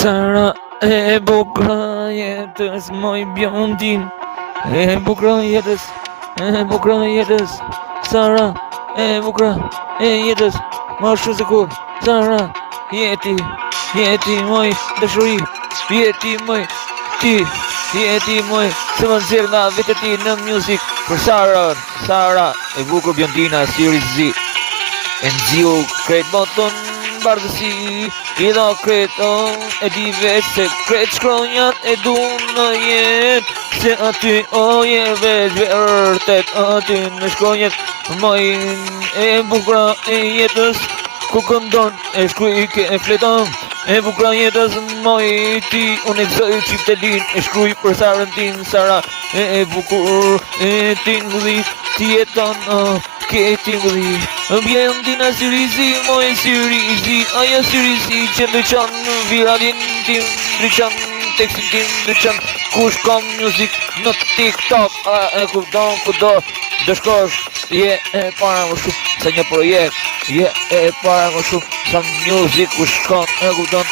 Sara e bukur jetës, moj bjondin. E bukur jetës, Sara e bukur jetës, ma shumë se kur. Sara, jeti moj dëshuri, jeti moj ti, jeti moj se më nxjerr nga vetë ti në music për Sara e bukur bjondina Series Z. E nxjiu krejt boton bardhësi, i dha krejt e di veç se krejt shkronjat e du në jet, se aty je veç vërtet aty në shkronjat moj e bukra e jetës, ku këndon e shkruj ke e fleton. E bukra jetës moj ti, unë e gëzoj qiptelin e shkruj për Sarën tim. Sara e bukur e tingulli, ti jeton ke tingulli. Bjondina Series Z, moj Series Z, ajo Series Z që ndryqon viralin tim, ndryqon tekstin tim, ndryqon kush kom music në TikTok. E kupton kudo do shkosh, je e para më shumë se një projekt, je e para më shumë sa music ku shkon. E kupton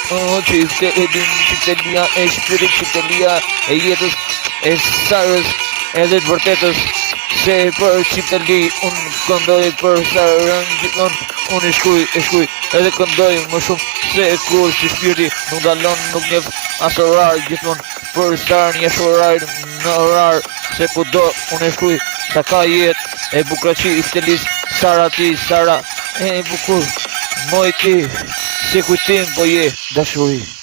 qiftelia e shpirit, qiftelia e jetës e Sarës edhe të vërtetës, se për qipteli unë këndoj për Sarën gjithmon, unë e shkuj edhe këndoj më shumë se kur që shpirti nuk dalon, nuk njef as orar gjithmon për Sarën, jesh orar në orar se kudo unë e shkuj sa ka jetë e bukra qiftelis. Sara ti, Sara e bukur moj ti, se kujtim po je dashuri.